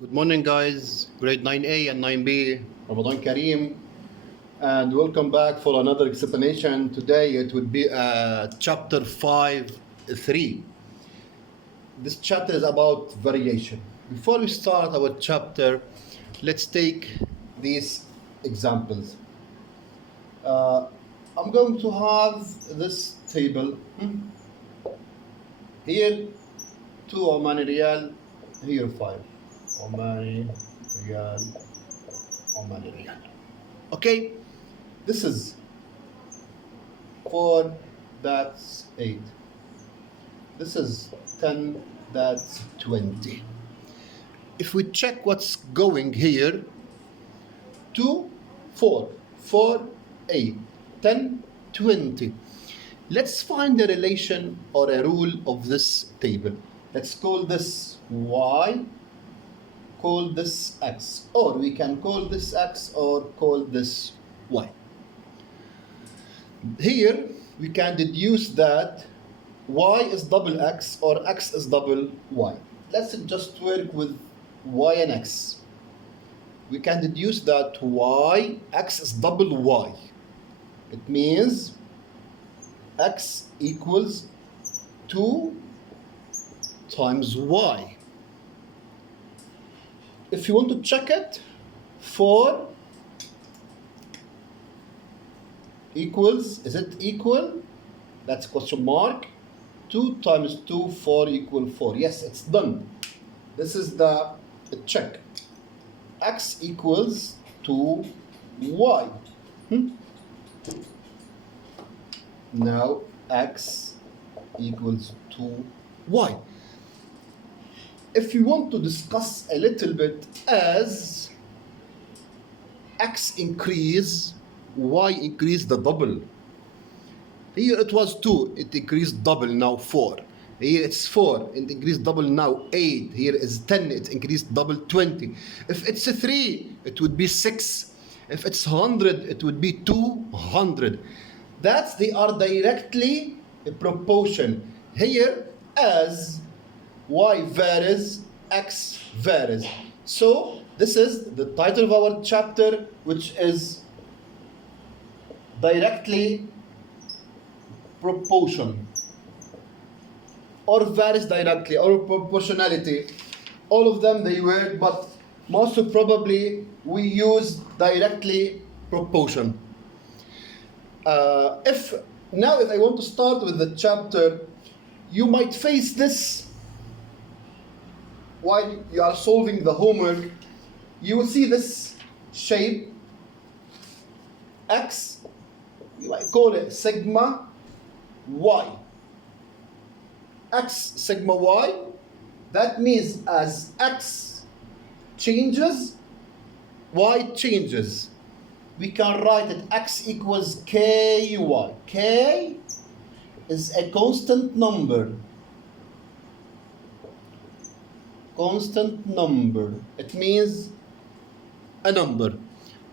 Good morning, guys. Grade 9A and 9B. Ramadan Kareem. And welcome back for another explanation. Today it would be chapter 5.3. This chapter is about variation. Before we start our chapter, let's take these examples. I'm going to have this table. Here, 2 Omani Riyal, here 5. Omani Riyal, Omani Riyal. Okay, this is 4, that's 8. This is 10, that's 20. If we check what's going here, 2, 4, 4, 8, 10, 20. Let's find the relation or a rule of this table. Let's call this Y, call this X, or we can call this X or call this Y. Here we can deduce that Y is double X or X is double Y. Let's just work with Y and X. We can deduce that X is double Y. It means X equals 2 times Y. If you want to check it, 4 equals, is it equal? That's question mark. 2 times 2, 4 equal 4. Yes, it's done. This is the check. X equals 2Y. Now X equals 2Y. If you want to discuss a little bit as X increase, Y increase the double. Here it was 2, it increased double, now 4. Here it's 4, it increased double, now 8. Here is 10, it increased double, 20. If it's a 3, it would be 6. If it's 100, it would be 200. They are directly a proportion. Here, as Y varies, X varies. So this is the title of our chapter, which is directly proportion, or varies directly, or proportionality. All of them they work, but most probably we use directly proportion. If I want to start with the chapter, you might face this while you are solving the homework. You will see this shape X, you might call it sigma Y. X sigma Y, that means as X changes, Y changes. We can write it X equals KY. K is a constant number. Constant number. It means a number.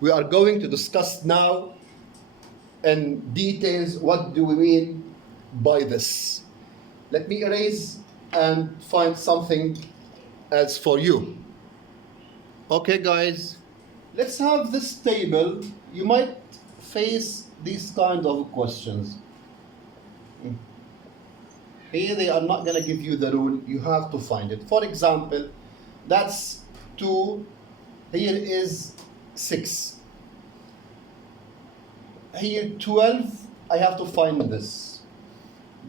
We are going to discuss now in details what do we mean by this. Let me erase and find something else for you. Okay, guys, let's have this table. You might face these kind of questions. Here they are not going to give you the rule. You have to find it. For example, that's 2. Here is 6. Here 12. I have to find this.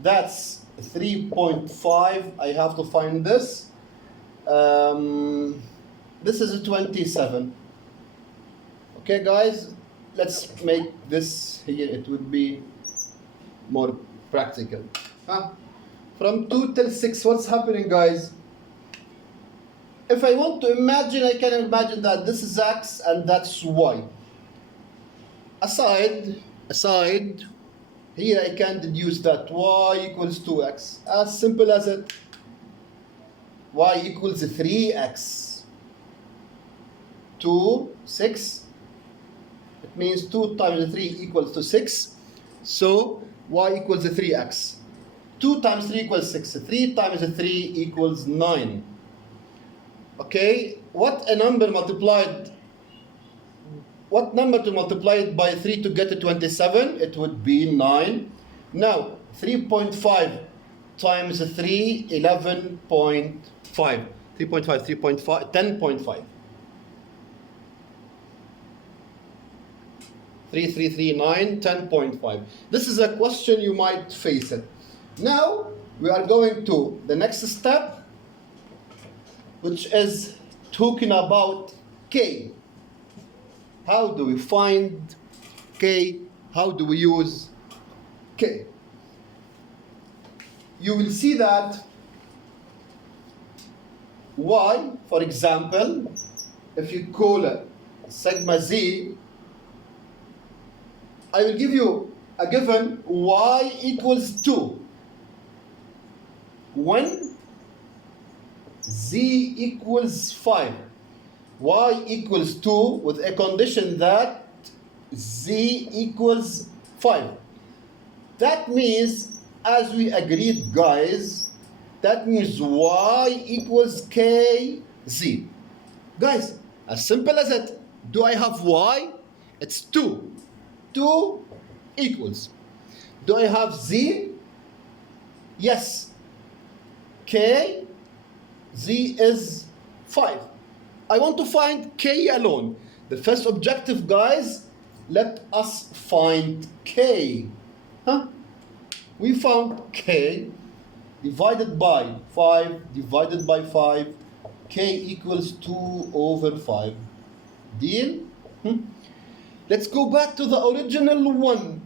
That's 3.5. I have to find this. This is a 27. Okay, guys, let's make this here. It would be more practical. From 2 till 6, what's happening, guys? If I want to imagine, I can imagine that this is X and that's Y. Aside, here I can deduce that Y equals 2X. As simple as it. Y equals 3X. 2, 6. It means 2 times 3 equals to 6. So Y equals 3X. 2 times 3 equals 6. 3 times 3 equals 9. Okay, what number to multiply it by 3 to get to 27? It would be 9. Now, 3.5 times 3, 11.5. 3.5, 10.5. 3339, 10.5. This is a question you might face it. Now, we are going to the next step, which is talking about K. How do we find K? How do we use K? You will see that Y, for example, if you call it sigma Z, I will give you a given Y equals 2. When Z equals 5, Y equals 2 with a condition that Z equals 5. That means, as we agreed, guys, that means Y equals KZ. Guys, as simple as it. Do I have Y? It's 2. 2 equals. Do I have Z? Yes. K, Z is 5. I want to find K alone. The first objective, guys, let us find K. We found K divided by 5 divided by 5. K equals 2 over 5. Deal? Let's go back to the original one.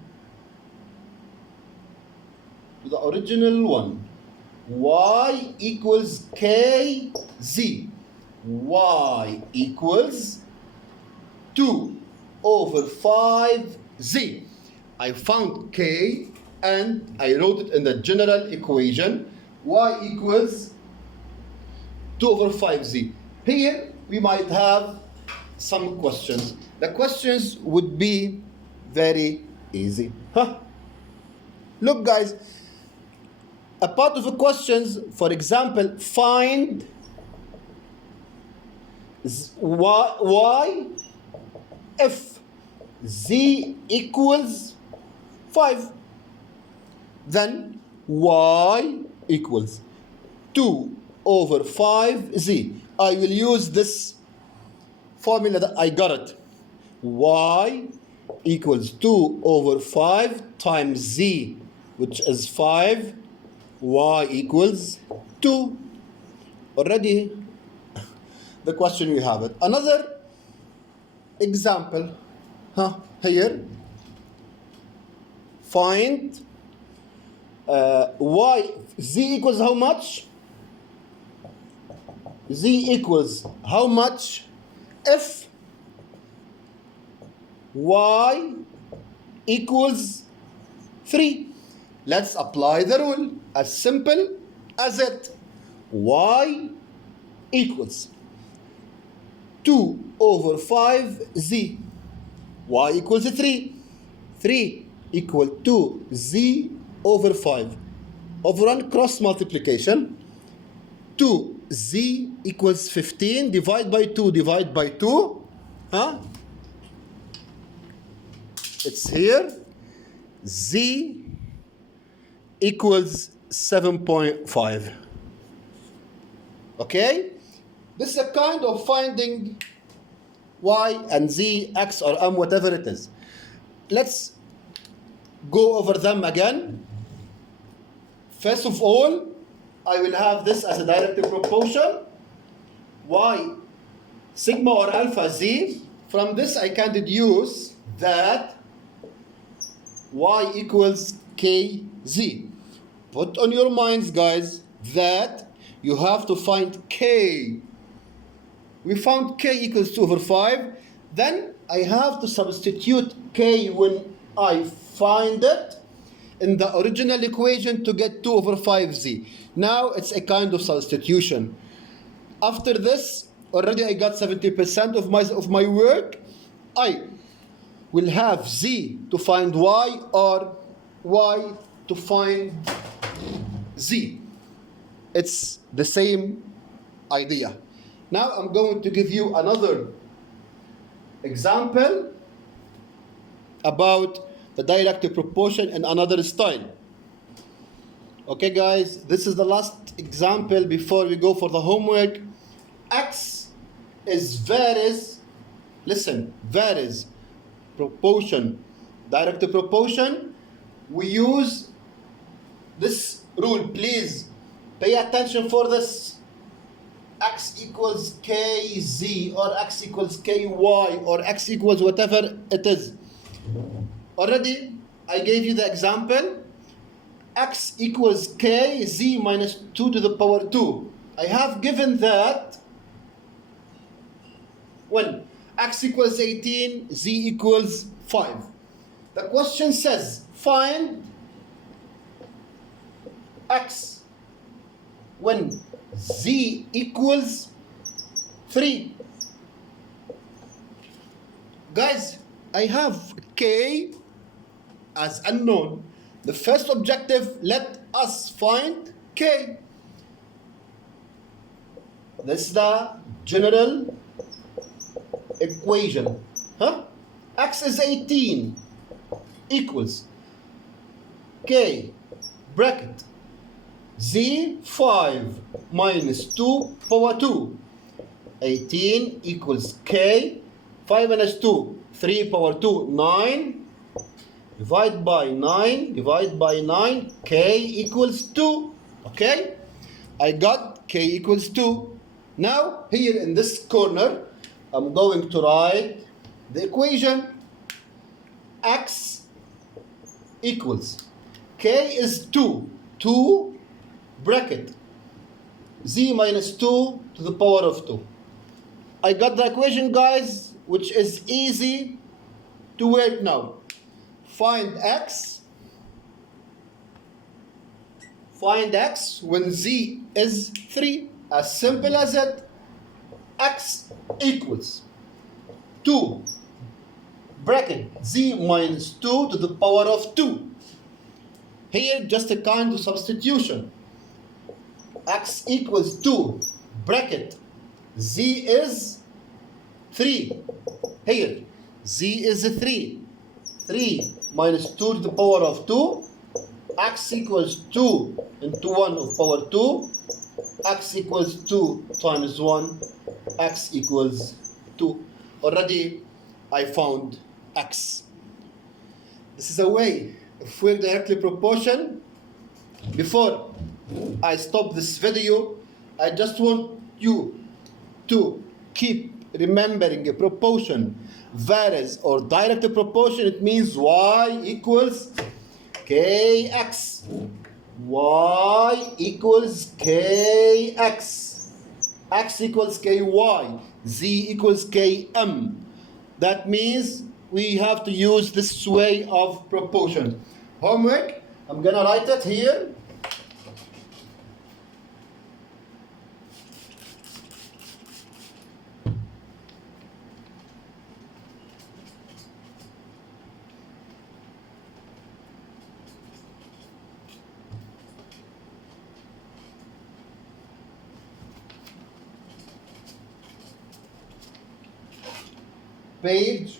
Y equals KZ. Y equals 2 over 5Z. I found K and I wrote it in the general equation. Y equals 2 over 5Z. Here we might have some questions. The questions would be very easy. Look, guys, a part of the questions, for example, find Y if Z equals 5. Then Y equals 2 over 5Z. I will use this formula that I got it. Y equals 2 over 5 times Z, which is 5. Y equals 2. Already the question we have it. Another example here. Find Y, Z equals how much? Z equals how much if Y equals 3. Let's apply the rule. As simple as it. Y equals 2 over 5Z. Y equals 3. 3 equal to Z over 5. Over one cross multiplication. 2Z equals 15. Divide by 2. Divide by 2. It's here. Z equals 7.5. Okay? This is a kind of finding Y and Z, X or M, whatever it is. Let's go over them again. First of all, I will have this as a directive proportion. Y sigma or alpha Z. From this I can deduce that Y equals KZ. Put on your minds, guys, that you have to find K. We found K equals 2 over 5. Then I have to substitute K when I find it in the original equation to get 2 over 5Z. Now it's a kind of substitution. After this, already I got 70% of my work. I will have Z to find Y or Y to find Z. It's the same idea. Now I'm going to give you another example about the direct proportion in another style. Okay guys, this is the last example before we go for the homework. X is varies, listen, varies proportion, direct proportion. We use this rule, please pay attention for this. X equals kz or X equals ky or X equals whatever it is. Already I gave you the example. X equals k z minus 2 to the power 2. I have given that when x equals 18, z equals 5. The question says find x when z equals 3. Guys, I have k as unknown. The first objective, let us find k. This is the general equation. X is 18 equals k bracket z 5 minus 2 power 2. 18 equals k, 5 minus 2, 3 power 2, 9. Divide by 9, k equals 2. Okay? I got k equals 2. Now, here in this corner, I'm going to write the equation. X equals k is 2. 2 bracket z minus 2 to the power of 2. I got the equation, guys, which is easy to work now. Find x when z is 3. As simple as it. X equals 2 bracket z minus 2 to the power of 2. Here just a kind of substitution. X equals 2 bracket z is 3. Here z is 3. 3 minus 2 to the power of 2. X equals 2 into 1 of power 2. X equals 2 times 1. X equals 2. Already I found x. This is a way of work directly proportion. Before I stop this video, I just want you to keep remembering a proportion varies or direct proportion. It means y equals kx. Y equals kx. X equals ky. Z equals km. That means we have to use this way of proportion. Homework, I'm gonna write it here. Page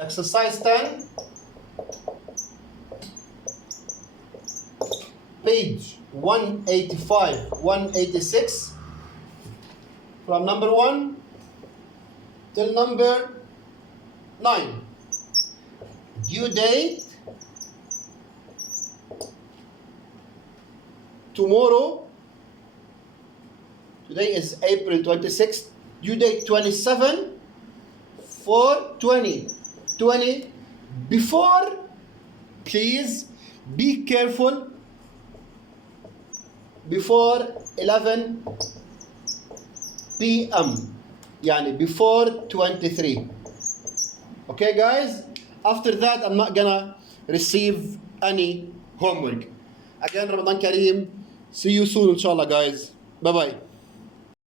exercise 10, page 185, 186, from number 1 till number 9. Due date tomorrow. Today is April 26th. Due date 27 for 2020. Before, please be careful. Before 11 p.m. يعني before 23. Okay guys? After that I'm not gonna receive any homework. Again, Ramadan Kareem. See you soon inshallah guys. Bye bye.